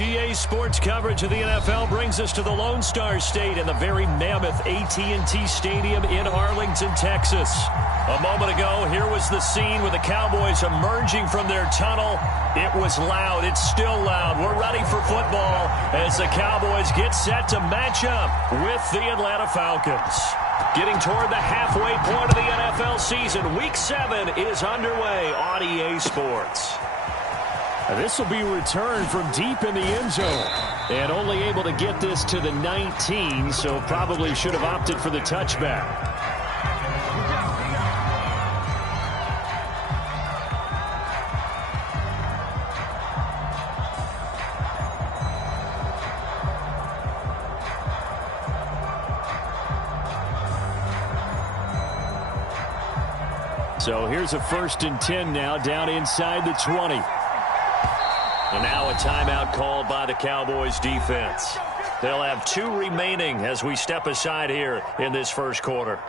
EA Sports coverage of the NFL brings us to the Lone Star State in the very mammoth AT&T Stadium in Arlington, Texas. A moment ago, here was the scene with the Cowboys emerging from their tunnel. It was loud. It's still loud. We're ready for football as the Cowboys get set to match up with the Atlanta Falcons. Getting toward the halfway point of the NFL season, Week 7 is underway on EA Sports. This will be returned from deep in the end zone. And only able to get this to the 19, so probably should have opted for the touchback. So here's a 1st and 10 now, down inside the 20. And now a timeout called by the Cowboys defense. They'll have 2 remaining as we step aside here in this first quarter.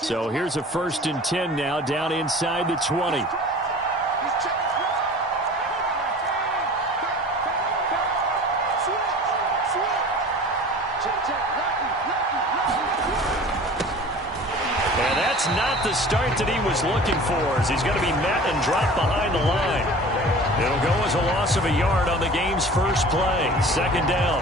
So here's a 1st and 10 now, down inside the 20. Not the start that he was looking for, as he's going to be met and dropped behind the line. It'll go as a loss of a yard on the game's first play. 2nd down.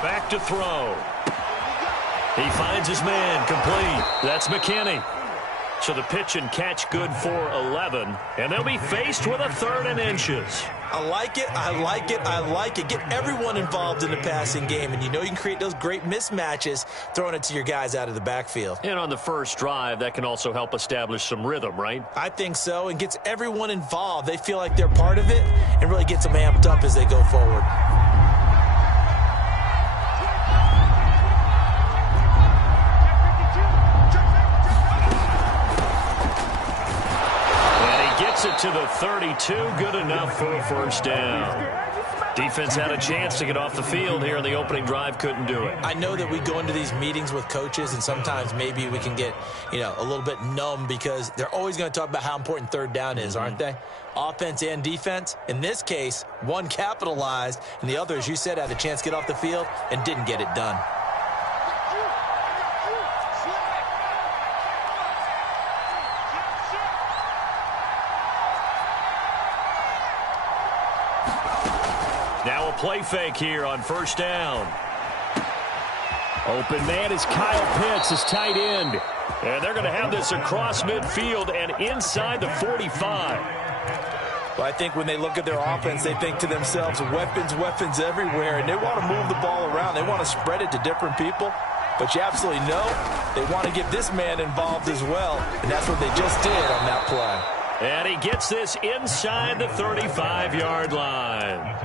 Back to throw. He finds his man, complete. That's McKinney. So the pitch and catch good for 11. And they'll be faced with a 3rd and inches. I like it. I like it. I like it. Get everyone involved in the passing game. And you know you can create those great mismatches throwing it to your guys out of the backfield. And on the first drive, that can also help establish some rhythm, right? I think so. And gets everyone involved. They feel like they're part of it and really gets them amped up as they go forward. It to the 32, good enough for a 1st down. Defense had a chance to get off the field here in the opening drive, couldn't do it. I know that we go into these meetings with coaches, and sometimes maybe we can get, a little bit numb because they're always going to talk about how important 3rd down is, aren't they? Offense and defense. In this case, one capitalized, and the other, as you said, had a chance to get off the field and didn't get it done. Now a play fake here on 1st down. Open man is Kyle Pitts, his tight end. And they're going to have this across midfield and inside the 45. Well, I think when they look at their offense, they think to themselves, weapons everywhere, and they want to move the ball around. They want to spread it to different people. But you absolutely know they want to get this man involved as well, and that's what they just did on that play. And he gets this inside the 35-yard line.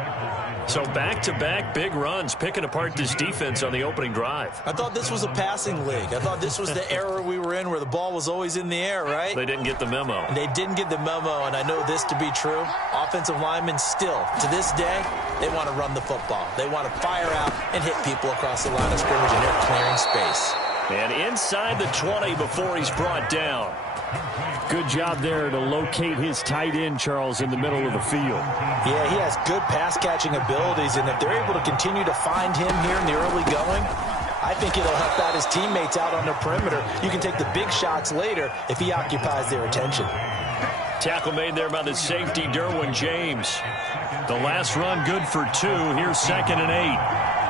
So back-to-back big runs, picking apart this defense on the opening drive. I thought this was a passing league. I thought this was the era we were in where the ball was always in the air, right? They didn't get the memo. And they didn't get the memo, and I know this to be true. Offensive linemen still, to this day, they want to run the football. They want to fire out and hit people across the line of scrimmage, and they're clearing space. And inside the 20 before he's brought down. Good job there to locate his tight end, Charles, in the middle of the field. Yeah, he has good pass-catching abilities, and if they're able to continue to find him here in the early going, I think it'll help out his teammates out on the perimeter. You can take the big shots later if he occupies their attention. Tackle made there by the safety, Derwin James. The last run good for 2. Here's 2nd and 8.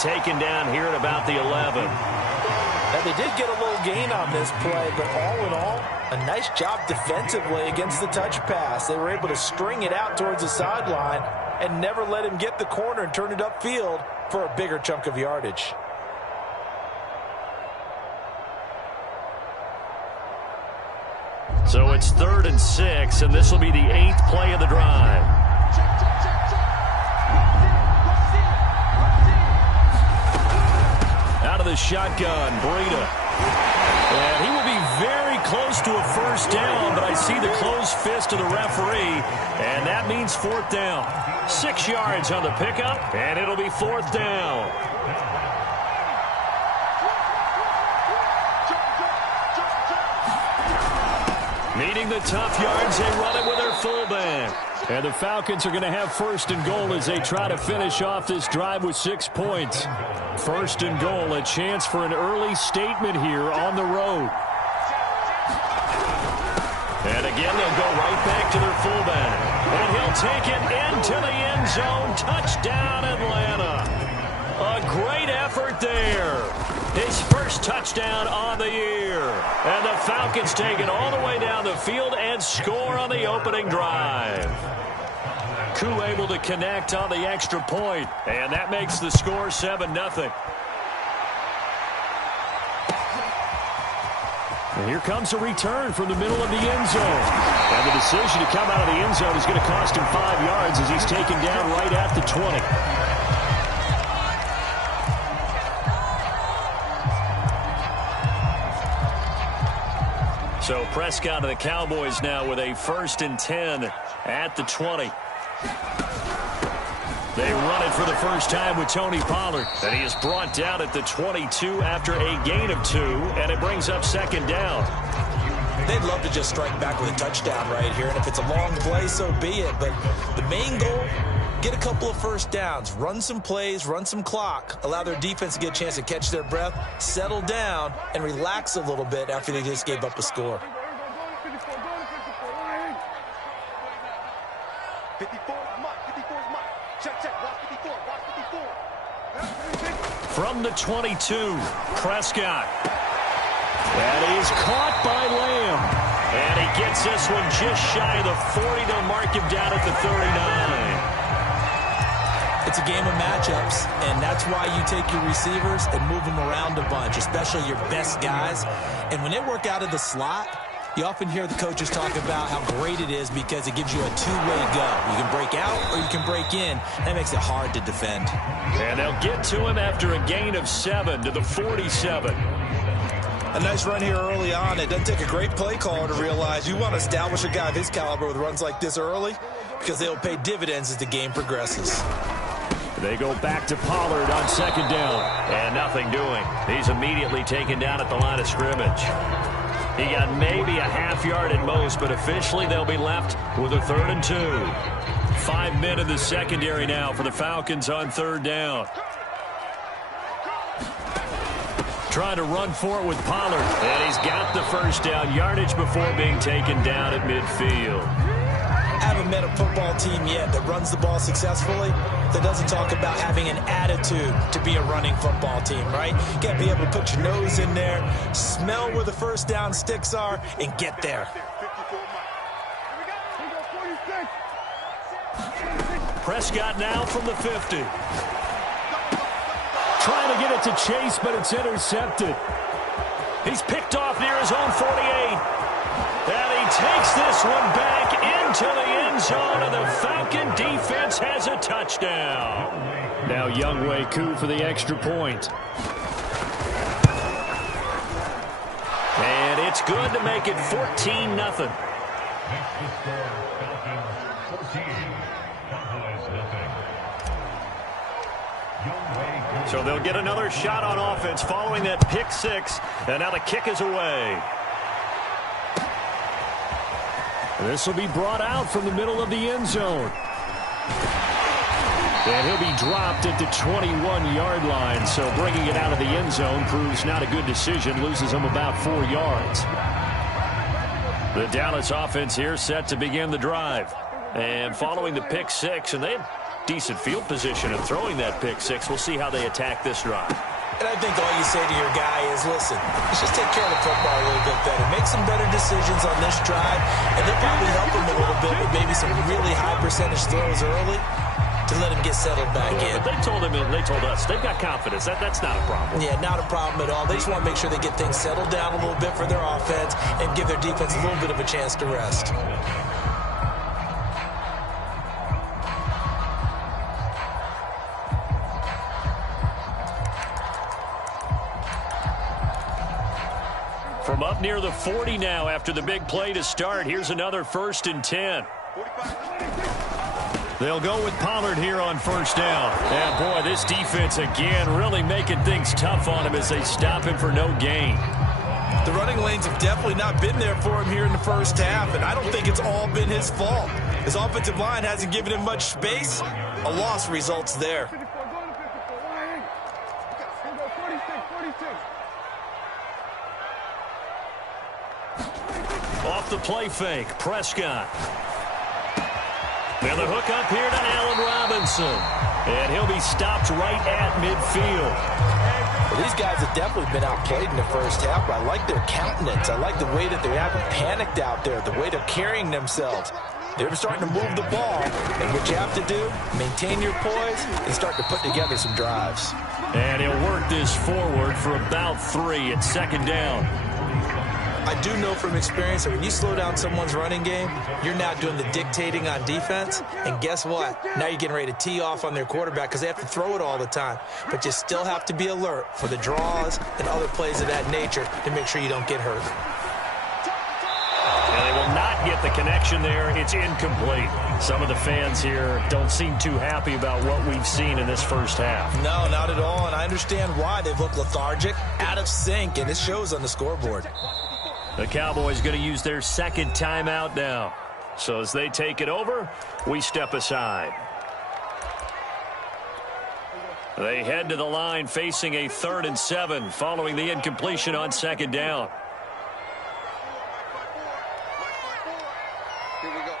Taken down here at about the 11. Now, they did get a little gain on this play, but all in all, a nice job defensively against the touch pass. They were able to string it out towards the sideline and never let him get the corner and turn it upfield for a bigger chunk of yardage. So it's 3rd and 6, and this will be the 8th play of the drive. Out of the shotgun, Breida. And he will be very close to a first down, but I see the closed fist of the referee, and that means 4th down. 6 yards on the pickup, and it'll be 4th down. Needing the tough yards, they run it with their fullback. And the Falcons are going to have 1st and goal as they try to finish off this drive with 6 points. 1st and goal, a chance for an early statement here on the road. And again, they'll go right back to their fullback. And he'll take it into the end zone. Touchdown, Atlanta. A great effort there. His first touchdown on the year. And the Falcons take it all the way down the field and score on the opening drive. Koo able to connect on the extra point, and that makes the score 7-0. And here comes a return from the middle of the end zone. And the decision to come out of the end zone is going to cost him 5 yards as he's taken down right at the 20. So Prescott and the Cowboys now with a 1st and 10 at the 20. They run it for the first time with Tony Pollard. And he is brought down at the 22 after a gain of 2, and it brings up 2nd down. They'd love to just strike back with a touchdown right here, and if it's a long play, so be it. But the main goal, get a couple of first downs, run some plays, run some clock, allow their defense to get a chance to catch their breath, settle down, and relax a little bit after they just gave up a score. 54, check, watch 54, From the 22, Prescott. That is caught by Lamb. And he gets this one just shy of the 40. They'll mark him down at the 39. It's a game of matchups, and that's why you take your receivers and move them around a bunch, especially your best guys. And when they work out of the slot, you often hear the coaches talk about how great it is because it gives you a two-way go. You can break out or you can break in. That makes it hard to defend. And they'll get to him after a gain of 7 to the 47. A nice run here early on. It doesn't take a great play caller to realize you want to establish a guy of his caliber with runs like this early because they'll pay dividends as the game progresses. They go back to Pollard on 2nd down. And nothing doing. He's immediately taken down at the line of scrimmage. He got maybe a half yard at most, but officially they'll be left with a 3rd and 2. 5 men in the secondary now for the Falcons on 3rd down. Trying to run for it with Pollard. And he's got the first down yardage before being taken down at midfield. I haven't met a football team yet that runs the ball successfully that doesn't talk about having an attitude to be a running football team, right? You got to be able to put your nose in there, smell where the first down sticks are, and get there. Prescott now from the 50. Trying to get it to Chase, but it's intercepted. He's picked off near his own 48. And he takes this one back into the end zone, and the Falcon defense has a touchdown. Now Younghoe Koo for the extra point. And it's good to make it 14-0. So they'll get another shot on offense following that pick 6, and now the kick is away. This will be brought out from the middle of the end zone. And he'll be dropped at the 21-yard line, so bringing it out of the end zone proves not a good decision, loses him about 4 yards. The Dallas offense here set to begin the drive. And following the pick 6, and they have decent field position of throwing that pick 6. We'll see how they attack this drive. And I think all you say to your guy is, listen, let's just take care of the football a little bit better. Make some better decisions on this drive, and they'll probably help him a little bit with maybe some really high percentage throws early to and let him get settled back in. But they told us they've got confidence. That's not a problem. Yeah, not a problem at all. They just want to make sure they get things settled down a little bit for their offense and give their defense a little bit of a chance to rest. From up near the 40 now after the big play to start. Here's another 1st and 10. They'll go with Pollard here on 1st down. And, boy, this defense again really making things tough on him as they stop him for no gain. The running lanes have definitely not been there for him here in the first half, and I don't think it's all been his fault. His offensive line hasn't given him much space. A loss results there. Off the play fake, Prescott. And the hook up here to Allen Robinson. And he'll be stopped right at midfield. Well, these guys have definitely been outplayed in the first half, but I like their countenance. I like the way that they haven't panicked out there, the way they're carrying themselves. They're starting to move the ball, and what you have to do, maintain your poise and start to put together some drives. And he'll work this forward for about 3 at 2nd down. I do know from experience that when you slow down someone's running game, you're now doing the dictating on defense. And guess what? Now you're getting ready to tee off on their quarterback because they have to throw it all the time. But you still have to be alert for the draws and other plays of that nature to make sure you don't get hurt. And they will not get the connection there. It's incomplete. Some of the fans here don't seem too happy about what we've seen in this first half. No, not at all. And I understand why. They've looked lethargic, out of sync, and it shows on the scoreboard. The Cowboys going to use their 2nd timeout now. So as they take it over, we step aside. They head to the line facing a 3rd and 7 following the incompletion on 2nd down. Here we go.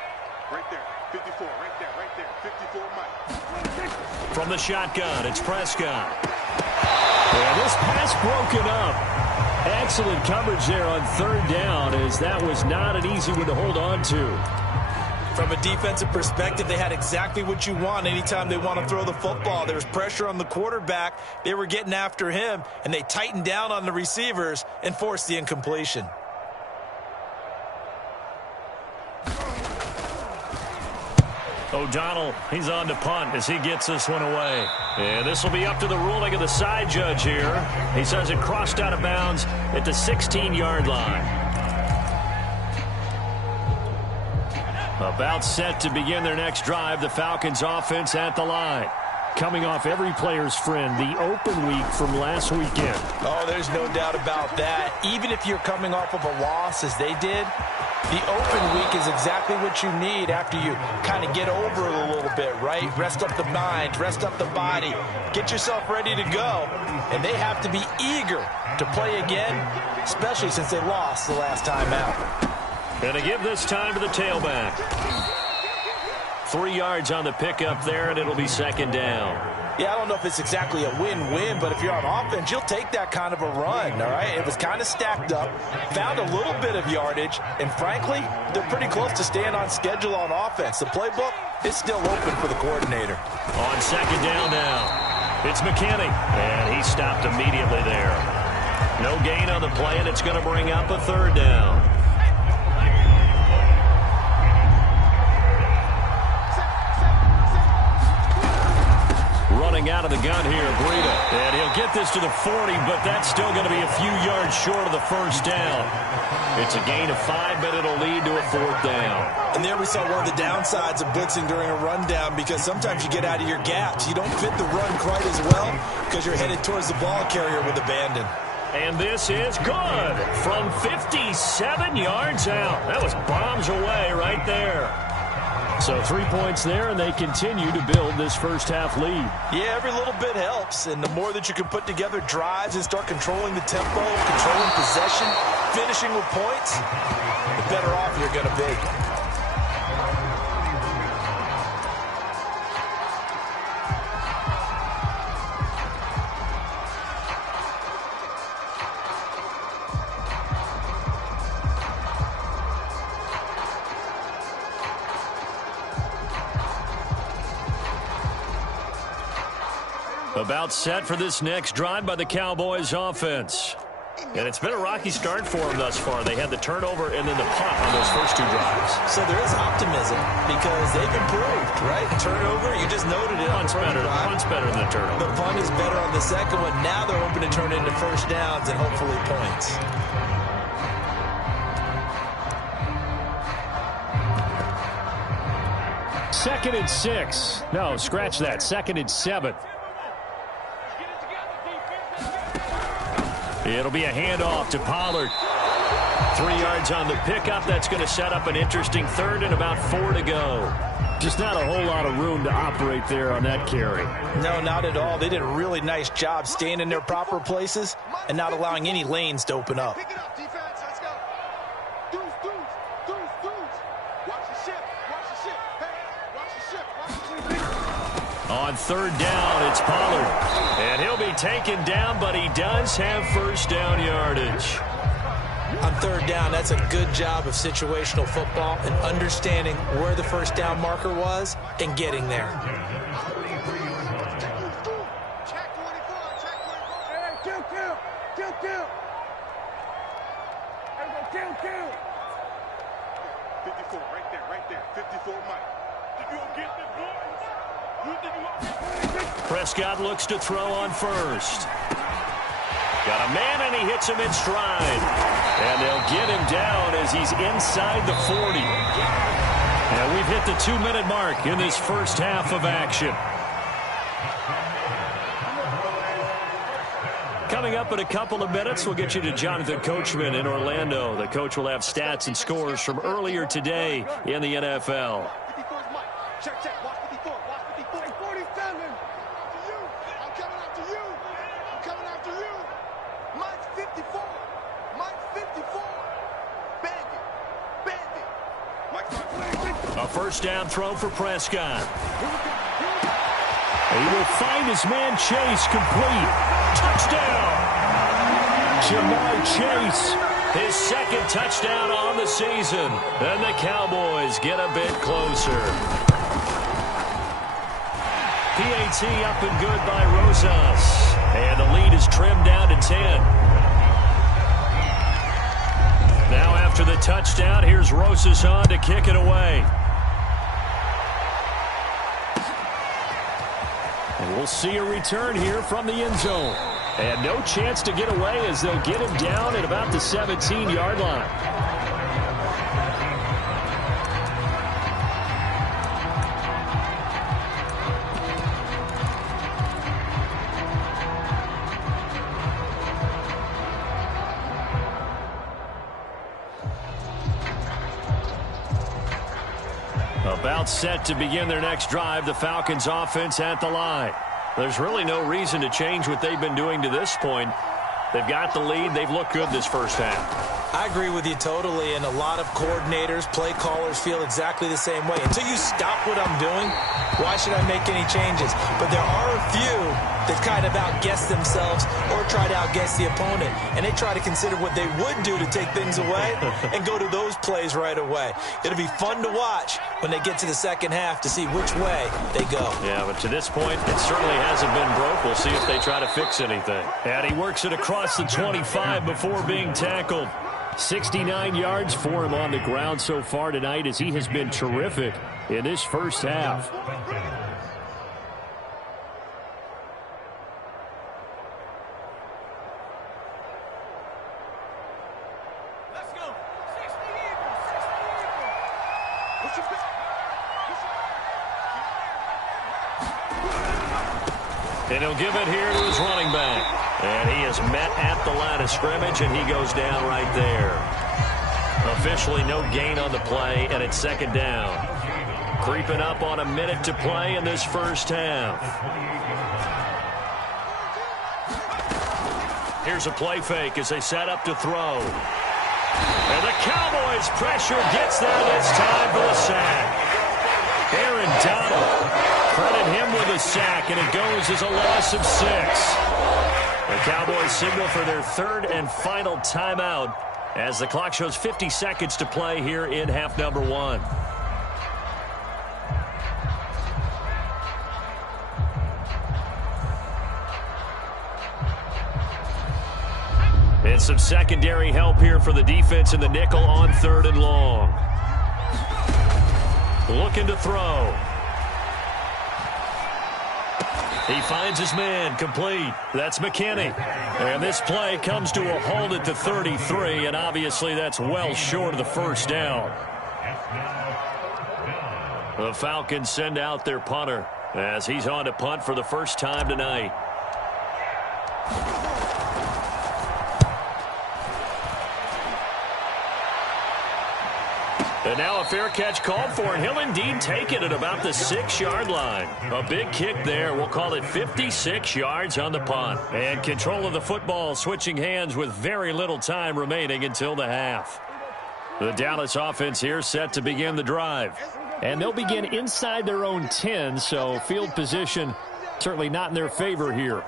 Right there. 54. Right there. 54 Mike. From the shotgun, it's Prescott. And this pass broken up. Excellent coverage there on 3rd down, as that was not an easy one to hold on to. From a defensive perspective, they had exactly what you want anytime they want to throw the football. There was pressure on the quarterback. They were getting after him, and they tightened down on the receivers and forced the incompletion. O'Donnell, he's on to punt as he gets this one away. And this will be up to the ruling of the side judge here. He says it crossed out of bounds at the 16-yard line. About set to begin their next drive, the Falcons offense at the line. Coming off every player's friend, the open week from last weekend. Oh, there's no doubt about that. Even if you're coming off of a loss as they did, the open week is exactly what you need after you kind of get over it a little bit, right? Rest up the mind, rest up the body, get yourself ready to go. And they have to be eager to play again, especially since they lost the last time out. Going to give this time to the tailback. 3 yards on the pickup there, and it'll be 2nd down. Yeah, I don't know if it's exactly a win-win, but if you're on offense, you'll take that kind of a run, all right? It was kind of stacked up, found a little bit of yardage, and frankly, they're pretty close to staying on schedule on offense. The playbook is still open for the coordinator. On 2nd down now, it's McKinney, and he stopped immediately there. No gain on the play, and it's going to bring up a 3rd down. Running out of the gun here, Breida. And he'll get this to the 40, but that's still going to be a few yards short of the 1st down. It's a gain of 5, but it'll lead to a 4th down. And there we saw one of the downsides of blitzing during a rundown, because sometimes you get out of your gaps. You don't fit the run quite as well because you're headed towards the ball carrier with abandon. And this is good from 57 yards out. That was bombs away right there. So 3 points there, and they continue to build this first half lead. Yeah, every little bit helps, and the more that you can put together drives and start controlling the tempo, controlling possession, finishing with points, the better off you're going to be. About set for this next drive by the Cowboys offense. And it's been a rocky start for them thus far. They had the turnover and then the punt on those first 2 drives. So there is optimism because they've improved, right? Turnover, you just noted it. Punt's better than the turnover. The punt is better on the second one. Now they're hoping to turn it into first downs and hopefully points. Second and 6. No, scratch that. Second and 7. It'll be a handoff to Pollard. 3 yards on the pickup. That's going to set up an interesting third and about 4 to go. Just not a whole lot of room to operate there on that carry. No, not at all. They did a really nice job staying in their proper places and not allowing any lanes to open up. Pick it up, defense. Let's go. Deuce. Watch the ship. Hey, watch the ship. On third down, it's Pollard. And he'll be taken down, but he does have first down yardage. On third down, that's a good job of situational football and understanding where the first down marker was and getting there. Check 24. Hey, kill. 54, right there. 54, Mike. Did you get the boys? Prescott looks to throw on first. Got a man, and he hits him in stride. And they'll get him down as he's inside the 40. And we've hit the 2-minute mark in this first half of action. Coming up in a couple of minutes, we'll get you to Jonathan Coachman in Orlando. The coach will have stats and scores from earlier today in the NFL. 54 is Mike. Check. Watch 54. 47. I'm coming after you. Mike's 54. Bandit. A first down throw for Prescott. He will find his man Chase complete. Touchdown! Jamar Chase, his second touchdown on the season. And the Cowboys get a bit closer. PAT up and good by Rosas. And the lead is trimmed down to 10. Now after the touchdown, here's Rosas on to kick it away. And we'll see a return here from the end zone. And no chance to get away as they'll get him down at about the 17-yard line. About set to begin their next drive, the Falcons offense at the line. There's really no reason to change what they've been doing to this point. They've got the lead. They've looked good this first half. I agree with you totally, and a lot of coordinators, play callers feel exactly the same way. Until you stop what I'm doing, why should I make any changes? But there are a few that kind of outguess themselves or try to outguess the opponent, and they try to consider what they would do to take things away and go to those plays right away. It'll be fun to watch when they get to the second half to see which way they go. Yeah, but to this point, it certainly hasn't been broke. We'll see if they try to fix anything. And he works it across the 25 before being tackled. 69 yards for him on the ground so far tonight as he has been terrific in this first half. Let's go. 60 Eagles. What's your back? And he'll give it here to his running back. And he is met at the line of scrimmage, and he goes down right there. Officially no gain on the play, and it's second down. Creeping up on a minute to play in this first half. Here's a play fake as they set up to throw. And the Cowboys pressure gets there this time for the sack. Aaron Donald, credit him with a sack, and it goes as a loss of 6. The Cowboys signal for their third and final timeout as the clock shows 50 seconds to play here in half number 1. And some secondary help here for the defense in the nickel on 3rd and long. Looking to throw. He finds his man, complete. That's McKinney. And this play comes to a halt at the 33, and obviously that's well short of the first down. The Falcons send out their punter as he's on to punt for the first time tonight. And now a fair catch called for, and he'll indeed take it at about the 6-yard line. A big kick there. We'll call it 56 yards on the punt. And control of the football switching hands with very little time remaining until the half. The Dallas offense here set to begin the drive. And they'll begin inside their own 10, so field position certainly not in their favor here.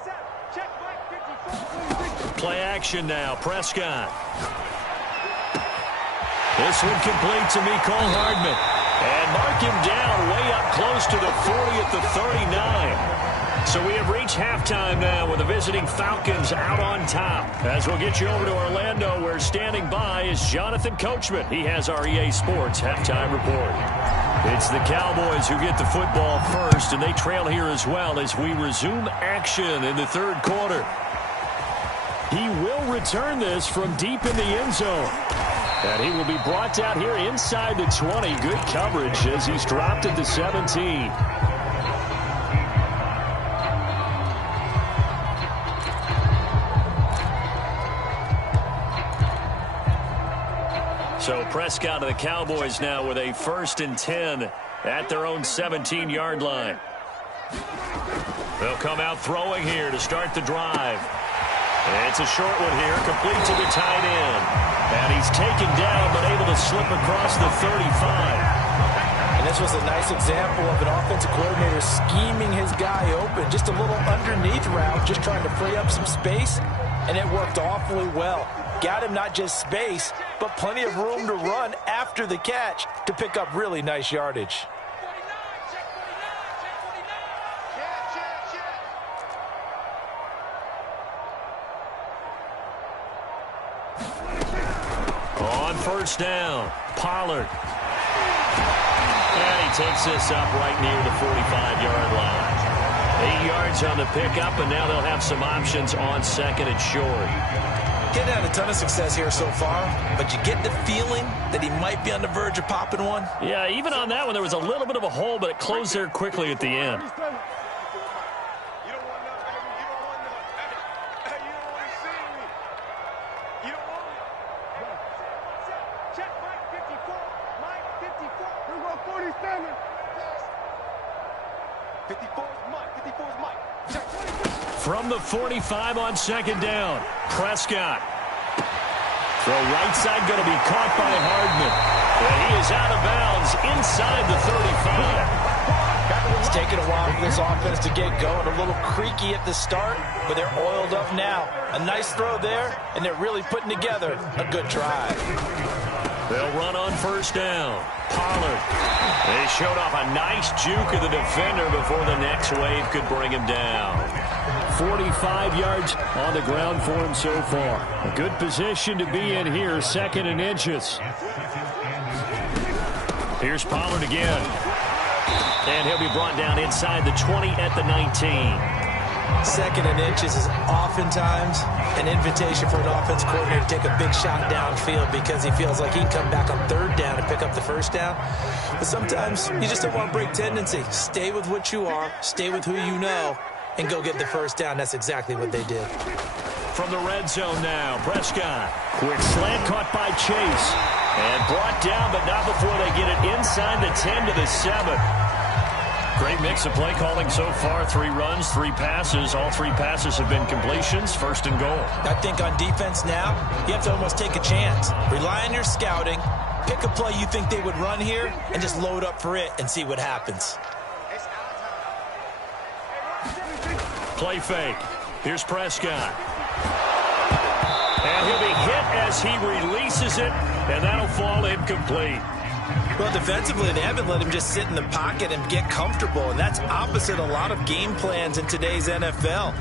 Play action now. Prescott. This one complete to Mecole Hardman. And mark him down way up close to the 40 at the 39. So we have reached halftime now with the visiting Falcons out on top. As we'll get you over to Orlando, where standing by is Jonathan Coachman. He has our EA Sports halftime report. It's the Cowboys who get the football first, and they trail here as well as we resume action in the 3rd quarter. He will return this from deep in the end zone. And he will be brought down here inside the 20. Good coverage as he's dropped at the 17. So Prescott of the Cowboys now with a 1st and 10 at their own 17-yard line. They'll come out throwing here to start the drive. It's a short one here, complete to the tight end. And he's taken down, but able to slip across the 35. And this was a nice example of an offensive coordinator scheming his guy open. Just a little underneath route, just trying to free up some space. And it worked awfully well. Got him not just space, but plenty of room to run after the catch to pick up really nice yardage. On 1st down, Pollard. And he takes this up right near the 45-yard line. 8 yards on the pickup, and now they'll have some options on 2nd and short. Getting had a ton of success here so far, but you get the feeling that he might be on the verge of popping one. Yeah, even on that one, there was a little bit of a hole, but it closed there quickly at the end. From the 45 on 2nd down, Prescott. Throw right side going to be caught by Hardman. And he is out of bounds inside the 35. It's taken a while for this offense to get going. A little creaky at the start, but they're oiled up now. A nice throw there, and they're really putting together a good drive. They'll run on 1st down. Pollard. They showed off a nice juke of the defender before the next wave could bring him down. 45 yards on the ground for him so far. A good position to be in here, 2nd and inches. Here's Pollard again. And he'll be brought down inside the 20 at the 19. 2nd and inches is oftentimes an invitation for an offense coordinator to take a big shot downfield because he feels like he can come back on 3rd down and pick up the 1st down. But sometimes you just don't want to break tendency. Stay with what you are, stay with who you know, and go get the 1st down. That's exactly what they did. From the red zone now, Prescott. Quick slant caught by Chase. And brought down, but not before they get it inside the 10 to the 7. Great mix of play calling so far. 3 runs, 3 passes. All 3 passes have been completions. 1st and goal. I think on defense now, you have to almost take a chance. Rely on your scouting. Pick a play you think they would run here and just load up for it and see what happens. Play fake. Here's Prescott. And he'll be hit as he releases it, and that'll fall incomplete. Well, defensively, they haven't let him just sit in the pocket and get comfortable, and that's opposite a lot of game plans in today's NFL.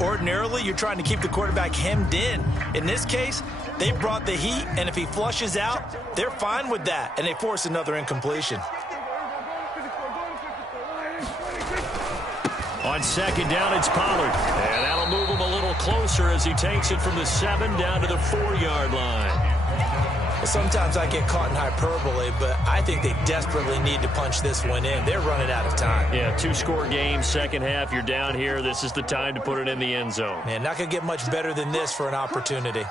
Ordinarily, you're trying to keep the quarterback hemmed in. In this case, they brought the heat, and if he flushes out, they're fine with that, and they force another incompletion. On second down, it's Pollard. And that'll move him a little closer as he takes it from the 7 down to the 4-yard line. Sometimes I get caught in hyperbole, but I think they desperately need to punch this one in. They're running out of time. Yeah, 2-score game, second half, you're down here. This is the time to put it in the end zone. Man, not going to get much better than this for an opportunity.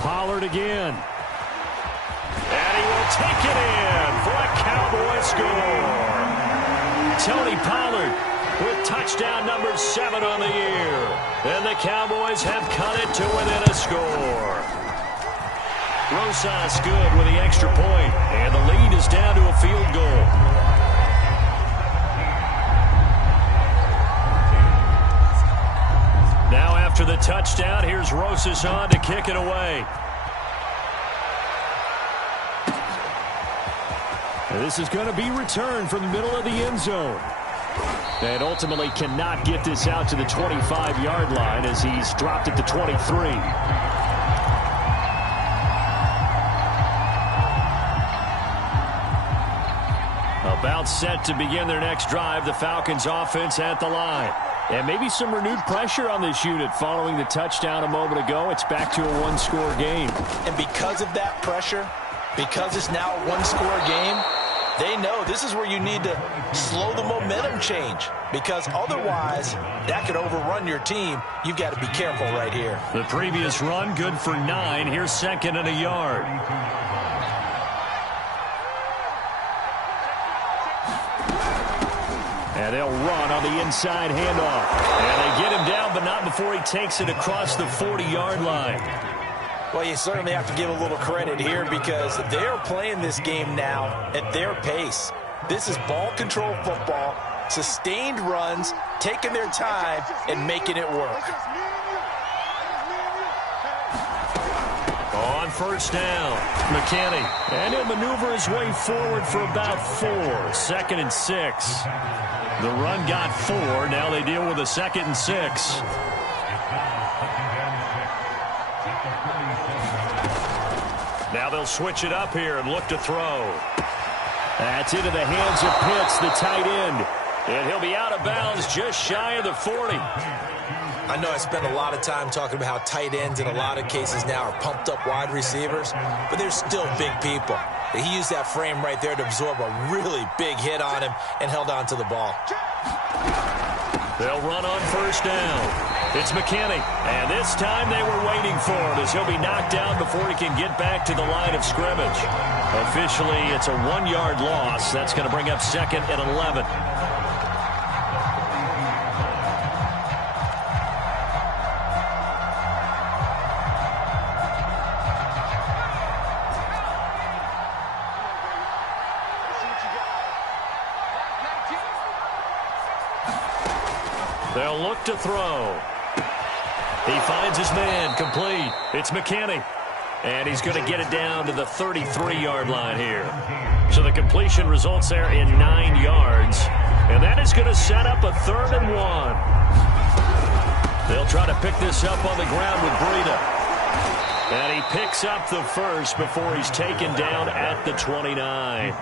Pollard again. And he will take it in for a Cowboy score. Tony Pollard with touchdown number 7 on the year. And the Cowboys have cut it to within a score. Rosas good with the extra point, and the lead is down to a field goal. Now after the touchdown, here's Rosas on to kick it away. And this is going to be returned from the middle of the end zone. And ultimately cannot get this out to the 25-yard line as he's dropped at the 23. About set to begin their next drive, the Falcons offense at the line. And maybe some renewed pressure on this unit following the touchdown a moment ago. It's back to a one-score game. And because of that pressure, because it's now a one-score game, they know this is where you need to slow the momentum change, because otherwise that could overrun your team. You've got to be careful right here. The previous run good for 9. Here's second and a yard. And they'll run on the inside handoff. And they get him down, but not before he takes it across the 40-yard line. Well, you certainly have to give a little credit here because they're playing this game now at their pace. This is ball control football, sustained runs, taking their time, and making it work. On first down, McKinney. And he'll maneuver his way forward for about 4. Second and 6. The run got 4. Now they deal with a second and 6. Now they'll switch it up here and look to throw. That's into the hands of Pitts, the tight end. And he'll be out of bounds just shy of the 40. I know I spent a lot of time talking about how tight ends in a lot of cases now are pumped up wide receivers, but they're still big people. He used that frame right there to absorb a really big hit on him and held on to the ball. They'll run on first down. It's McKinney, and this time they were waiting for him as he'll be knocked down before he can get back to the line of scrimmage. Officially, it's a 1-yard loss. That's going to bring up second and 11. They'll look to throw. He finds his man, complete. It's McKinney. And he's going to get it down to the 33-yard line here. So the completion results there in 9 yards. And that is going to set up a 3rd and 1. They'll try to pick this up on the ground with Breida. And he picks up the first before he's taken down at the 29.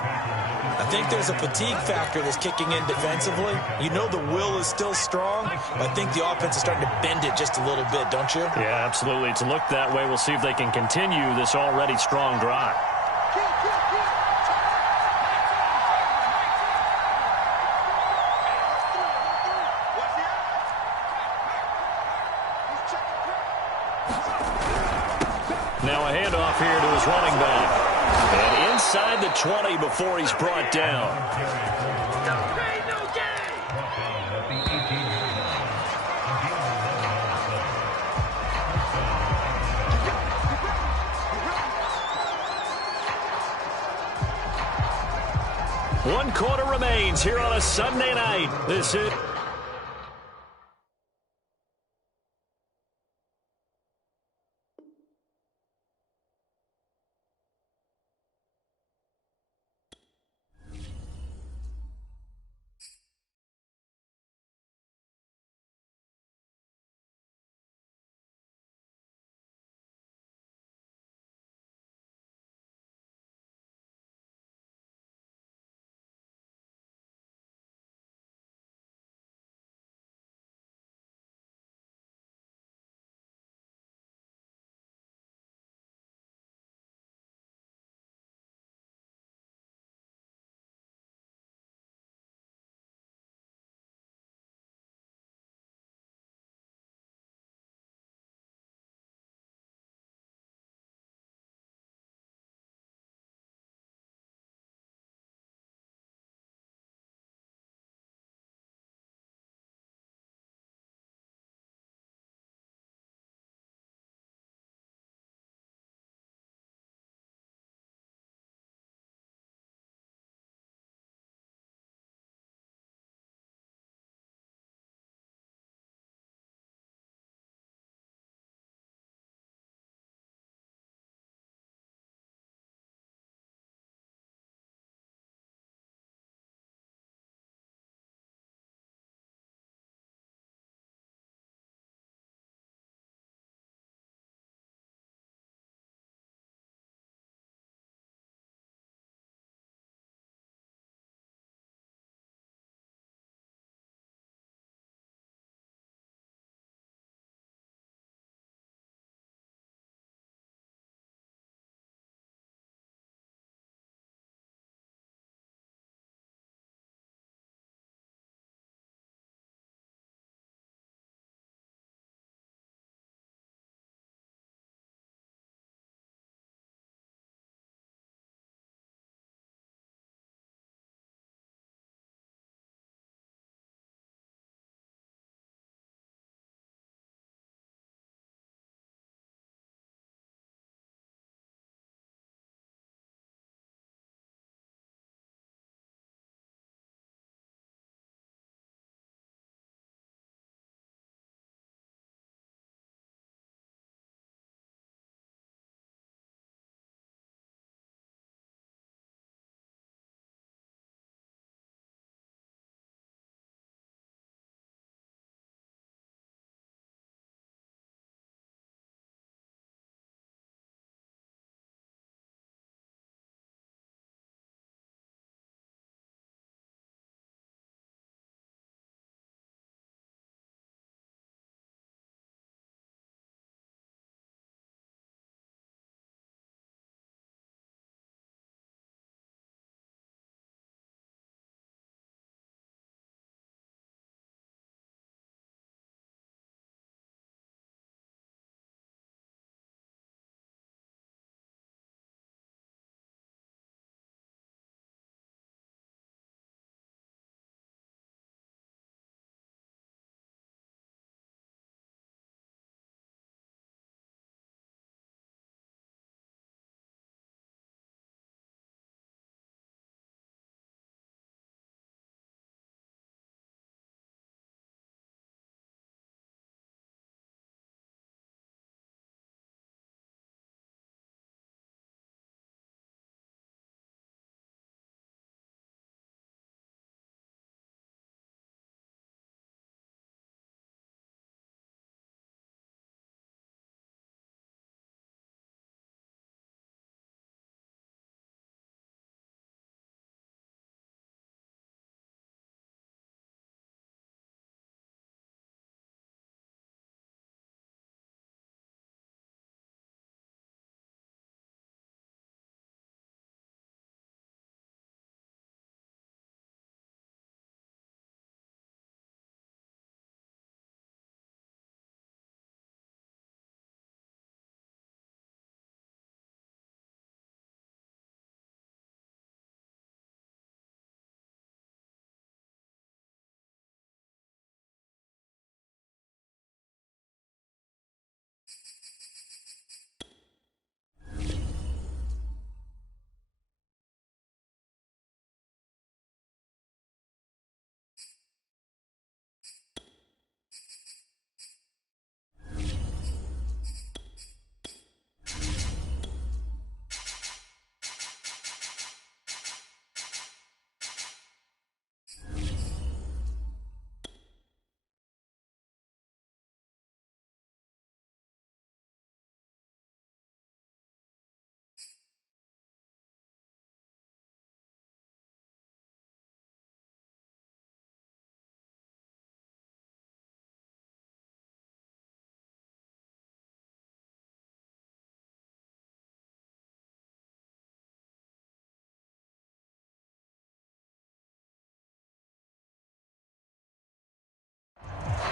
I think there's a fatigue factor that's kicking in defensively. You know the will is still strong, but I think the offense is starting to bend it just a little bit, don't you? Yeah, absolutely. It's looked that way. We'll see if they can continue this already strong drive. Now a handoff here to his running back. And inside the 20 before he's brought down. One quarter remains here on a Sunday night. This is...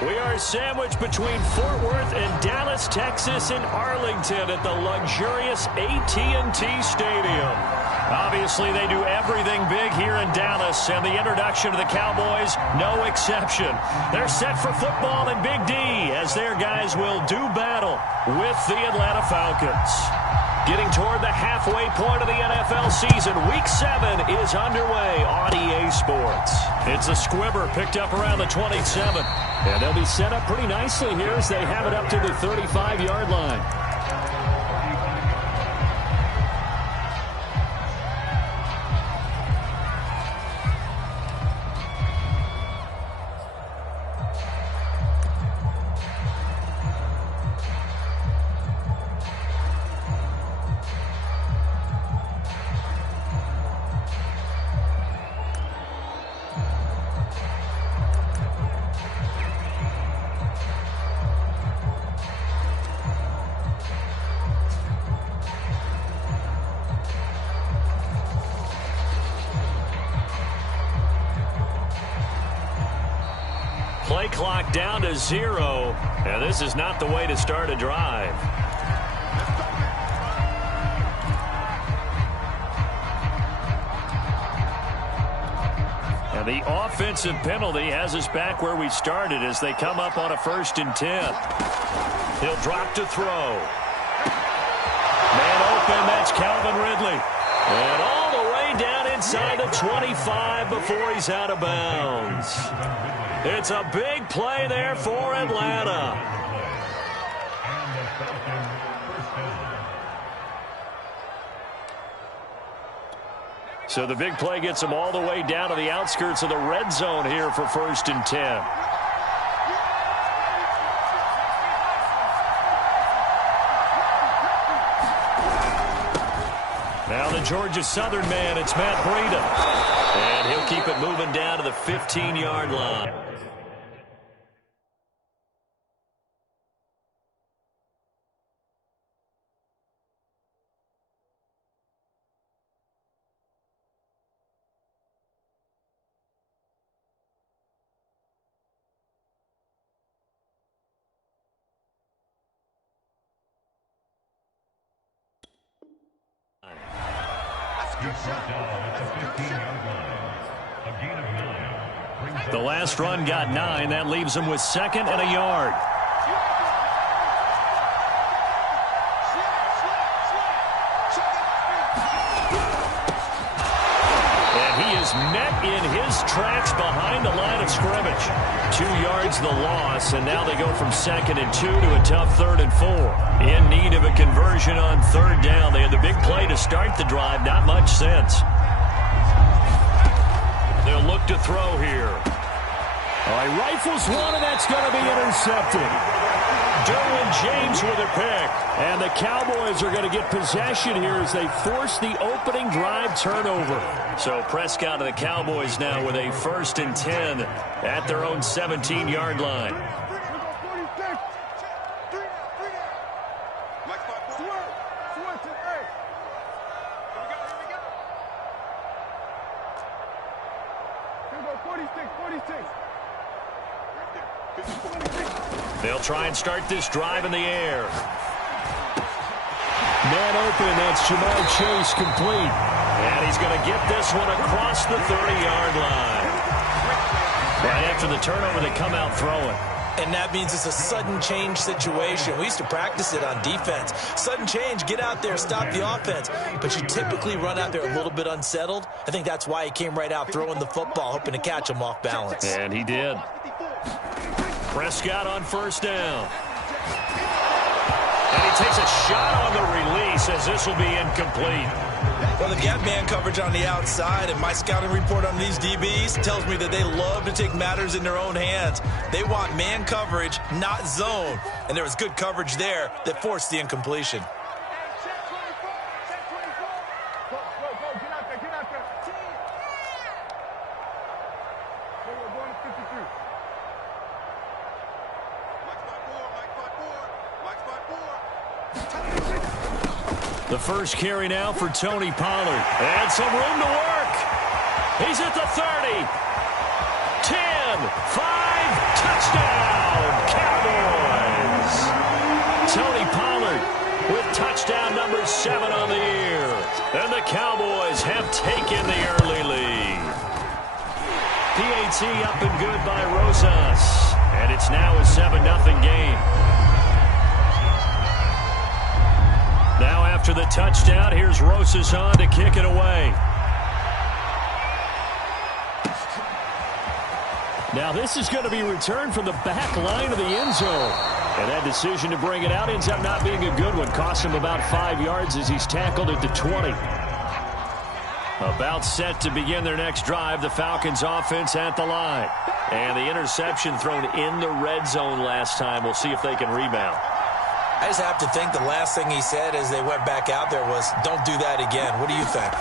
We are sandwiched between Fort Worth and Dallas, Texas, and Arlington at the luxurious AT&T Stadium. Obviously, they do everything big here in Dallas, and the introduction of the Cowboys, no exception. They're set for football in Big D as their guys will do battle with the Atlanta Falcons. Getting toward the halfway point of the NFL season, Week 7 is underway on EA Sports. It's a squibber picked up around the 27. And they'll be set up pretty nicely here as they have it up to the 35-yard line. Play clock down to 0, and this is not the way to start a drive. And the offensive penalty has us back where we started as they come up on a 1st and 10. He'll drop to throw. Man open, that's Calvin Ridley. And all the way down inside the 25 before he's out of bounds. It's a big play there for Atlanta. So the big play gets them all the way down to the outskirts of the red zone here for 1st and 10. Now the Georgia Southern man, it's Matt Breida. And he'll keep it moving down to the 15-yard line. The last run got 9. That leaves them with 2nd and a yard. And he is met in his tracks behind the line of scrimmage. 2 yards the loss, and now they go from 2nd and 2 to a tough 3rd and 4. In need of a conversion on 3rd down. They had the big play to start the drive. Not much sense. They'll look to throw here. All right, rifles one, and that's going to be intercepted. Derwin James with a pick. And the Cowboys are going to get possession here as they force the opening drive turnover. So Prescott and the Cowboys now with a 1st and 10 at their own 17-yard line. They'll try and start this drive in the air. Man open, that's Ja'Marr Chase complete. And he's going to get this one across the 30-yard line. Right after the turnover, they come out throwing. And that means it's a sudden change situation. We used to practice it on defense. Sudden change, get out there, stop the offense. But you typically run out there a little bit unsettled. I think that's why he came right out throwing the football, hoping to catch him off balance. And he did. Prescott on 1st down. And he takes a shot on the release as this will be incomplete. Well, they got man coverage on the outside, and my scouting report on these DBs tells me that they love to take matters in their own hands. They want man coverage, not zone. And there was good coverage there that forced the incompletion. The first carry now for Tony Pollard. And some room to work. He's at the 30. 10, 5, touchdown. 7 on the year. And the Cowboys have taken the early lead. PAT up and good by Rosas. And it's now a 7-0 game. Now after the touchdown, here's Rosas on to kick it away. Now this is going to be returned from the back line of the end zone. And that decision to bring it out ends up not being a good one. Cost him about 5 yards as he's tackled at the 20. About set to begin their next drive, the Falcons offense at the line. And the interception thrown in the red zone last time. We'll see if they can rebound. I just have to think the last thing he said as they went back out there was, don't do that again. What do you think?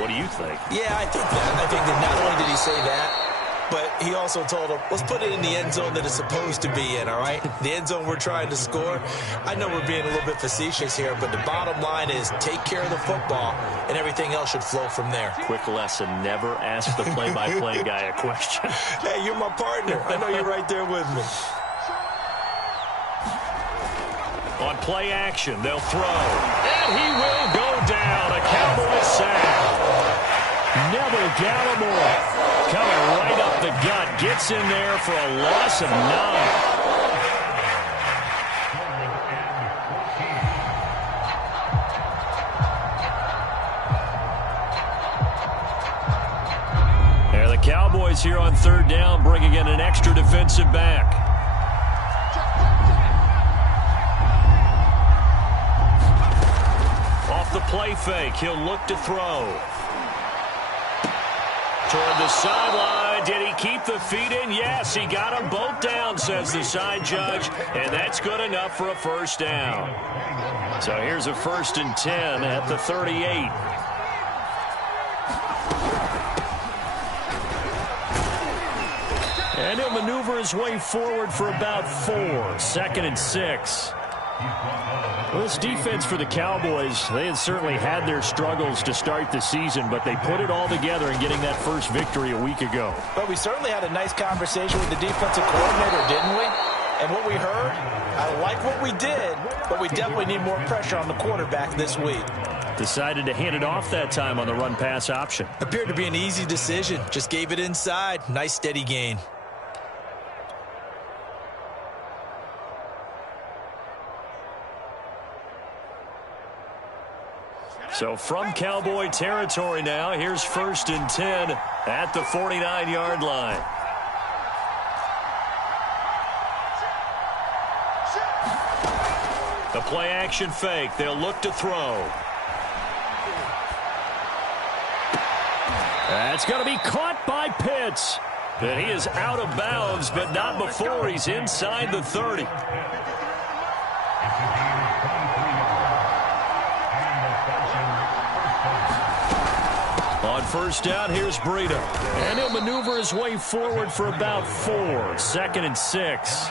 What do you think? Yeah, I think that. I think that not only did he say that, but he also told him, let's put it in the end zone that it's supposed to be in, all right? The end zone we're trying to score. I know we're being a little bit facetious here, but the bottom line is take care of the football, and everything else should flow from there. Quick lesson, never ask the play-by-play guy a question. Hey, you're my partner. I know you're right there with me. On play action, they'll throw. And he will go down. A Cowboys sack. Neville Gallimore coming right up the gut. Gets in there for a loss of 9. And the Cowboys here on 3rd down bringing in an extra defensive back. Off the play fake, he'll look to throw. Toward the sideline. Did he keep the feet in? Yes, he got them both down, says the side judge. And that's good enough for a first down. So here's a 1st and 10 at the 38. And he'll maneuver his way forward for about 4. 2nd and 6. Well, this defense for the Cowboys, they had certainly had their struggles to start the season, but they put it all together in getting that first victory a week ago. But we certainly had a nice conversation with the defensive coordinator, didn't we? And what we heard, I like what we did, but we definitely need more pressure on the quarterback this week. Decided to hand it off that time on the run-pass option. Appeared to be an easy decision. Just gave it inside. Nice steady gain. So from Cowboy territory now, here's 1st and 10 at the 49-yard line. The play action fake. They'll look to throw. That's going to be caught by Pitts. But he is out of bounds, but not before he's inside the 30. On 1st down, here's Breida. And he'll maneuver his way forward for about 4. 2nd and 6.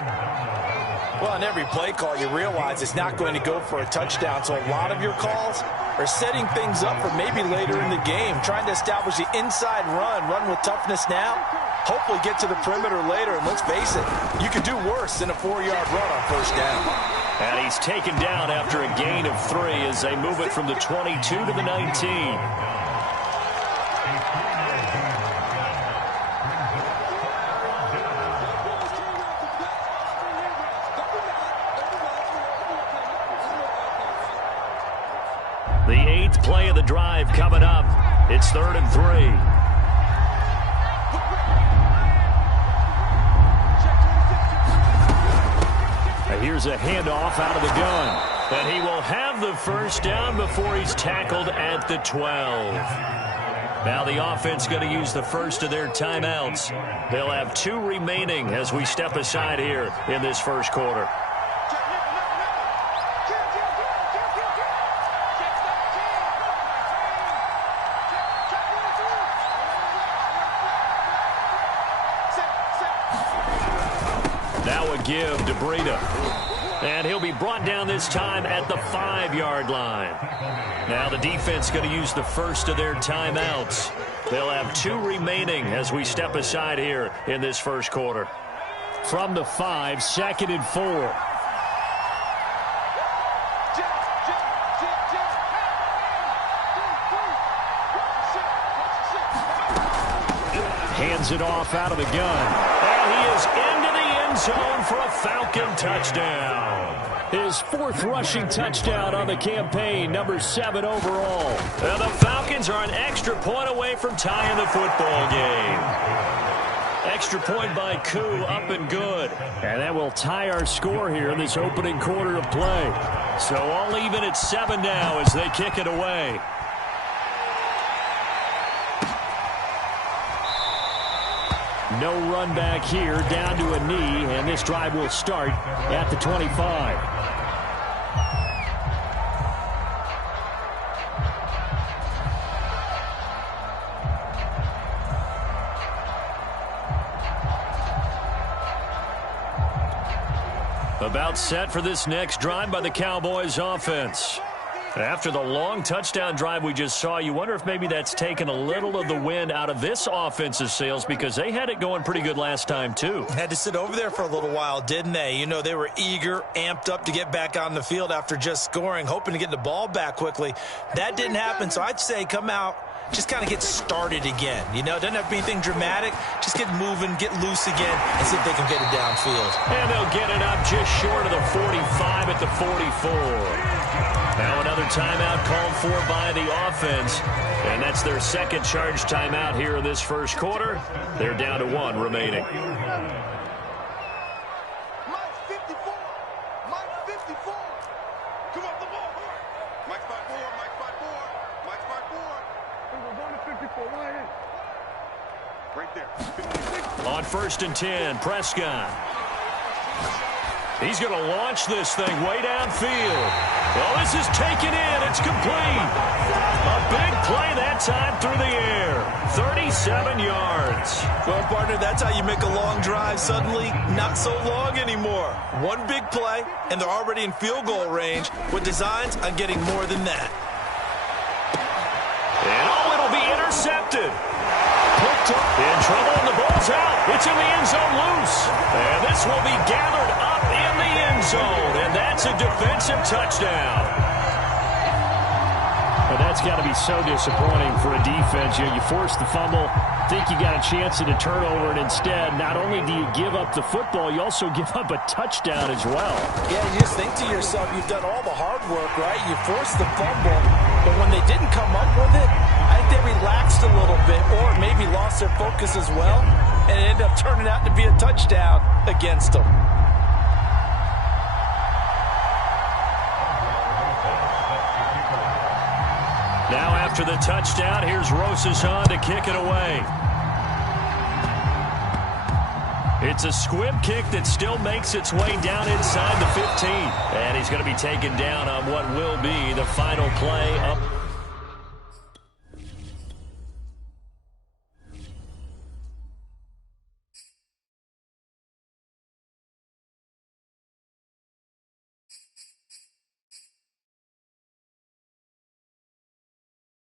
Well, on every play call, you realize it's not going to go for a touchdown. So a lot of your calls are setting things up for maybe later in the game, trying to establish the inside run with toughness now, hopefully get to the perimeter later. And let's face it, you could do worse than a 4-yard run on 1st down. And he's taken down after a gain of 3 as they move it from the 22 to the 19. The 8th play of the drive coming up. It's 3rd and 3. Here's a handoff out of the gun. And he will have the first down before he's tackled at the 12. Now the offense going to use the first of their timeouts. They'll have 2 remaining as we step aside here in this first quarter. Now a give to Breida. And he'll be brought down this time at the 5-yard line. Now the defense going to use the first of their timeouts. They'll have 2 remaining as we step aside here in this first quarter. From the 5, 2nd and 4. hands it off out of the gun. And he is into the end zone for a Falcon touchdown. His fourth rushing touchdown on the campaign, number 7 overall. And the Falcons are an extra point away from tying the football game. Extra point by Koo, up and good. And that will tie our score here in this opening quarter of play. So all even at 7 now as they kick it away. No run back here, down to a knee, and this drive will start at the 25. About set for this next drive by the Cowboys offense. After the long touchdown drive we just saw, you wonder if maybe that's taken a little of the wind out of this offense's sails because they had it going pretty good last time too. Had to sit over there for a little while, didn't they? You know, they were eager, amped up to get back on the field after just scoring, hoping to get the ball back quickly. That didn't happen, so I'd say come out, just kind of get started again. You know, it doesn't have to be anything dramatic. Just get moving, get loose again, and see if they can get it downfield. And they'll get it up just short of the 45 at the 44. Now another timeout called for by the offense. And that's their second charge timeout here in this first quarter. They're down to 1 remaining. Mike 54. Mike 54. Come on, the ball. Mike's by 4. Mike's by 4. Mike's by 4. We're going to 54. Right there. On 1st and 10, Prescott. He's going to launch this thing way downfield. Well, this is taken in. It's complete. A big play that time through the air. 37 yards. Well, partner, that's how you make a long drive suddenly not so long anymore. One big play, and they're already in field goal range with designs on getting more than that. And it'll be intercepted. Picked up, in trouble, and the ball's out. It's in the end zone loose. And this will be gathered up in the end zone, and that's a defensive touchdown. Well, that's got to be so disappointing for a defense. You know, you force the fumble, think you got a chance at a turnover, and instead, not only do you give up the football, you also give up a touchdown as well. Yeah, you just think to yourself, you've done all the hard work, right? You forced the fumble, but when they didn't come up with it, I think they relaxed a little bit or maybe lost their focus as well, and it ended up turning out to be a touchdown against them. Now after the touchdown, here's Rosas to kick it away. It's a squib kick that still makes its way down inside the 15. And he's going to be taken down on what will be the final play up